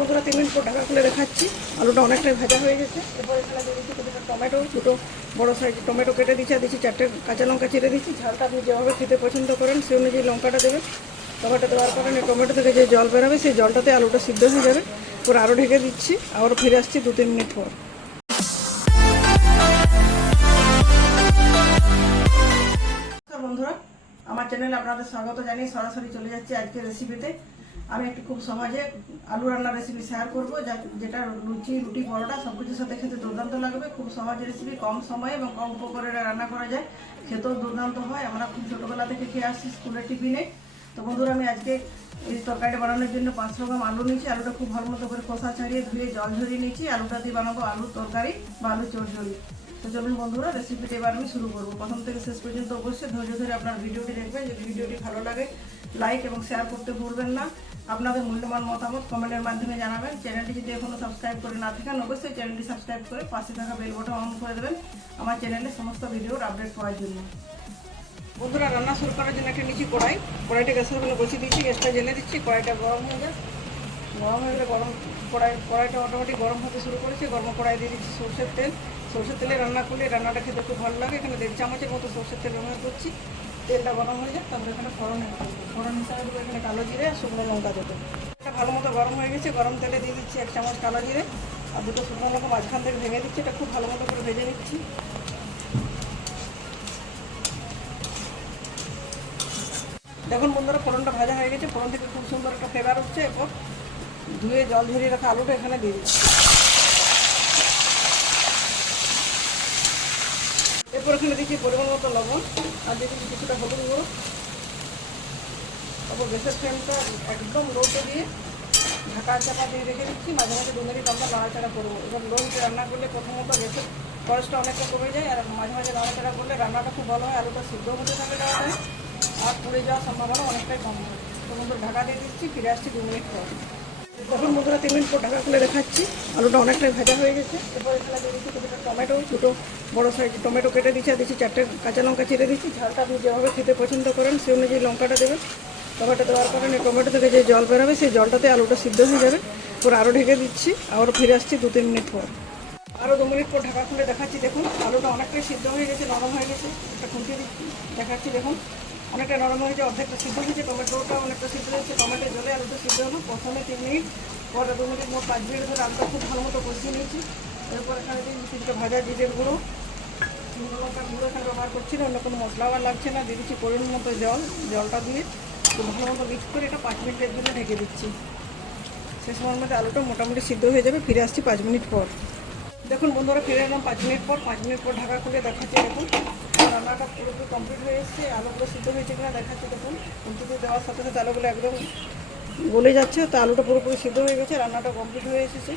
বন্ধুরা 3 মিনিট পর ঢাকা খুলে দেখাচ্ছি। আলুটা অনেকটাই ভাজা হয়ে গেছে। এরপর এখানে দিয়ে দিচ্ছি কিছুটা টমেটো, দুটো বড় সাইজ টমেটো কেটে দিচ্ছি, আর দিচ্ছি 4টে কাঁচা লঙ্কা চিড়ে দিচ্ছি। ঝালটা আপনি যেভাবে খেতে পছন্দ করেন সেই অনুযায়ী লঙ্কাটা দেবেন। টমেটো দেওয়ার কারণে টমেটো থেকে যে জল বেরোবে সেই জলটাতে আলুটা সিদ্ধ হয়ে যাবে। পরে আরও ঢেকে দিচ্ছি, আবারও ফিরে আসছি 2-3 মিনিট পর। বন্ধুরা, আমার চ্যানেলে আপনাদের স্বাগত জানিয়ে সরাসরি চলে যাচ্ছি আজকের রেসিপিতে। আমি একটু খুব সহজে আলু রান্নার রেসিপি শেয়ার করবো, যেটা লুচি, রুটি, পরোটা সব কিছুর সাথে খেতে দুর্দান্ত লাগবে। খুব সহজ রেসিপি, কম সময়ে এবং কম উপকরণে রান্না করা যায়, খেতেও দুর্দান্ত হয়। আমরা খুব ছোটোবেলা থেকে খেয়ে আসছি স্কুলের টিফিনে। তো বন্ধুরা, আমি আজকে এই তরকারিটা বানানোর জন্য 500 গ্রাম আলু নিয়েছি। আলুটা খুব ভালো মতো করে খোসা ছাড়িয়ে ধুয়ে জল ঝরিয়ে নিয়েছি। আলুটা দিয়ে বানাবো আলুর তরকারি বা আলু চচ্চড়ি। তো চলুন বন্ধুরা, রেসিপিটি এবার আমি শুরু করবো। প্রথম থেকে শেষ পর্যন্ত অবশ্যই ধৈর্য ধরে আপনার ভিডিওটি দেখবেন। যদি ভিডিওটি ভালো লাগে লাইক এবং শেয়ার করতে ভুলবেন না। আপনাদের মূল্যবান মতামত কমেন্টের মাধ্যমে জানাবেন। চ্যানেলটি যদি এখনও সাবস্ক্রাইব করে না থাকেন অবশ্যই চ্যানেলটি সাবস্ক্রাইব করে পাশে থাকা বেল বাটন অন করে দেবেন আমার চ্যানেলে সমস্ত ভিডিওর আপডেট পাওয়ার জন্য। বন্ধুরা, রান্না শুরু করার জন্য একটা নিচে কড়াইটা গ্যাসের ওখানে বসিয়ে দিচ্ছি। গ্যাসটা জেলে দিচ্ছি। কড়াইটা গরম হয়ে যায়। গরম হয়ে গেলে কড়াইটা অটোমেটিক গরম হতে শুরু করেছে। গরম কড়াই দিয়ে দিচ্ছি সরষের তেল। সরষের তেলে রান্না করলে রান্নাটা খেতে খুব ভালো লাগে। এখানে 1.5 চামচের মতো সরষের তেল ব্যবহার করছি। তেলটা গরম হয়ে যায়, তারপরে এখানে ফোড়ন হিসাবে দেবো এখানে কালো জিরে আর শুকনো লঙ্কা দেবো। এটা ভালো মতো গরম হয়ে গেছে। গরম তেলে দিয়ে দিচ্ছি 1 চামচ কালো জিরে আর 2টো শুকনো লঙ্কা মাঝখান থেকে ভেঙে দিচ্ছি। এটা খুব ভালো মতো করে ভেজে নিচ্ছি। দেখুন বন্ধুরা, ফোড়নটা ভাজা হয়ে গেছে। ফোড়ন থেকে খুব সুন্দর একটা ফ্লেভার হচ্ছে। এরপর ধুয়ে জল ঝরিয়ে রাখা আলুটা এখানে দিয়ে দিচ্ছি। এরপর এখানে দিচ্ছি পরিমাণ মতো লবণ আর দিয়ে দিচ্ছি কিছুটা হলুদ গুঁড়ো। তারপর গ্যাসের ফ্লেমটা একদম লোতে দিয়ে ঢাকা চাপা দিয়ে রেখে দিচ্ছি। মাঝে মাঝে 2 মিনিট আমরা নাড়াচাড়া করবো। এবার লোতে রান্না করলে প্রথমত গ্যাসের খরচটা অনেকটা কমে যায়, আর মাঝে মাঝে নাড়াচাড়া করলে রান্নাটা খুব ভালো হয়। আলুটা সিদ্ধ হতে থাকে তাড়াতাড়ি আর পুড়ে যাওয়ার সম্ভাবনা অনেকটাই কম হয়। তো বন্ধুরা, ঢাকা দিয়ে দিচ্ছি। ফিরে আসছি 2 মিনিট পর। তখন বন্ধুরা 3 মিনিট পর ঢাকা খুলে দেখাচ্ছি। আলুটা অনেকটাই ভাজা হয়ে গেছে। এরপর এখানে দিয়ে দিচ্ছি কিছুটা টমেটো, দুটো বড় সাইজ টমেটো কেটে দিচ্ছি, আর দিচ্ছি 4টে কাঁচা লঙ্কা চিড়ে দিচ্ছি। ঝালটা আপনি যেভাবে খেতে পছন্দ করেন সেই অনুযায়ী লঙ্কাটা দেবেন। টমেটো দেওয়ার কারণে টমেটো থেকে যে জল বেরোবে সেই জলটাতে আলুটা সিদ্ধ হয়ে যাবে। পরে আরও ঢেকে দিচ্ছি, আবারও ফিরে আসছি 2-3 মিনিট পর। আরও 2 মিনিট পর ঢাকা খুলে দেখাচ্ছি। দেখুন আলুটা অনেকটাই সিদ্ধ হয়ে গেছে, নরম হয়ে গেছে। একটা খুঁটিয়ে দিচ্ছি, দেখাচ্ছি। দেখুন অনেকটা নরম হয়েছে, অর্ধেকটা সিদ্ধ হয়েছে। টমেটোটা অনেকটা সিদ্ধ হয়েছে। টমেটো জলে আলুটা সিদ্ধ হলো। প্রথমে 3 মিনিট, পরে 2 মিনিট, মোট 5 মিনিট ধরে আলুটা খুব ভালো মতো কষিয়ে নিয়েছি। এরপর এখানে দিয়ে কিছুটা ভাজা জিরের গুঁড়ো, শুকনো লঙ্কার গুঁড়ো এখানে ব্যবহার করছি না, অন্য কোনো মশলা আবার লাগছে না। দিয়ে দিচ্ছি পরিমাণ মতো জলটা দিয়ে খুব ভালো মতো মিক্স করে এটা 5 মিনিটের জন্য ঢেকে দিচ্ছি। সে সময়ের মধ্যে আলুটা মোটামুটি সিদ্ধ হয়ে যাবে। ফিরে আসছি 5 মিনিট পর। দেখুন বন্ধুরা, ফিরে এলাম 5 মিনিট পর। 5 মিনিট পর ঢাকা খুলে দেখাচ্ছি। দেখুন রান্নাটা পুরোপুরি কমপ্লিট হয়ে এসেছে। আলুগুলো সিদ্ধ হয়েছে কিনা দেখাচ্ছি। দেখুন উল্টিতে দেওয়ার সাথে সাথে আলুগুলো একদম গলে যাচ্ছে। তো আলুটা পুরোপুরি সিদ্ধ হয়ে গেছে, রান্নাটা কমপ্লিট হয়ে এসেছে।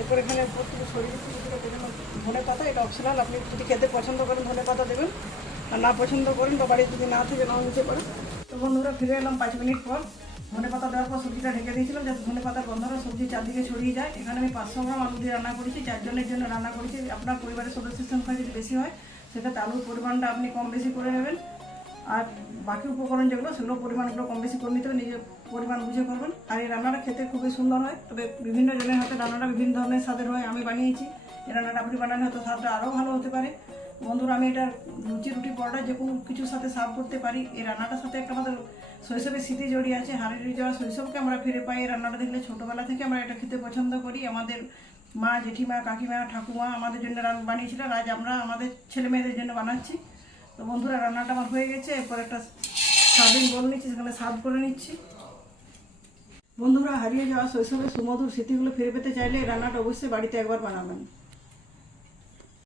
এরপর এখানে উপর থেকে সরিয়ে দিচ্ছি কিছুটা পরিমাণ ধনে পাতা। এটা অপশনাল, আপনি যদি খেতে পছন্দ করেন ধনে পাতা দেবেন, আর না পছন্দ করেন বা বাড়ি যদি না থেকে নাও নিতে পারেন। তো বন্ধুরা, ফিরে এলাম 5 মিনিট পর। ধনে পাতা দেওয়ার পর সবজিটা ঢেকে দিয়েছিলাম যাতে ধনে পাতার গন্ধটা সবজির চারদিকে ছড়িয়ে যায়। এখানে আমি 500 গ্রাম আলু দিয়ে রান্না করেছি, 4 জনের জন্য রান্না করেছি। আপনার পরিবারের সদস্যের সংখ্যা যদি বেশি হয় সেক্ষেত্রে আলুর পরিমাণটা আপনি কম বেশি করে নেবেন। আর বাকি উপকরণ যেগুলো সেগুলো পরিমাণগুলো কম বেশি করে নিতে হবে, নিজের পরিমাণ বুঝে করবেন। আর এই রান্নাটা খেতে খুবই সুন্দর হয়। তবে বিভিন্ন জনের হাতে রান্নাটা বিভিন্ন ধরনের স্বাদের হয়। আমি বানিয়েছি, এই রান্নাটা আপনি বানালে হয়তো স্বাদটা আরও ভালো হতে পারে। বন্ধুরা, আমি এটা লুচি, রুটি, পরোটা যে কোনো কিছুর সাথে সার্ভ করতে পারি। এই রান্নাটার সাথে একটা আমাদের শৈশবের স্মৃতি জড়িয়ে আছে। হারিয়ে যাওয়া শৈশবকে আমরা ফিরে পাই এই রান্নাটা দেখলে। ছোটোবেলা থেকে আমরা এটা খেতে পছন্দ করি। আমাদের মা, জেঠিমা, কাকিমা, ঠাকুমা আমাদের জন্য বানিয়েছিলেন। আজ আমরা আমাদের ছেলে মেয়েদের জন্য বানাচ্ছি। তো বন্ধুরা, রান্নাটা আমার হয়ে গেছে। এরপর একটা সার্ভিং বোল নিচ্ছি, সেখানে সার্ভ করে নিচ্ছি। বন্ধুরা, হারিয়ে যাওয়া শৈশবের সুমধুর স্মৃতিগুলো ফিরে পেতে চাইলে এই রান্নাটা অবশ্যই বাড়িতে একবার বানাবেন।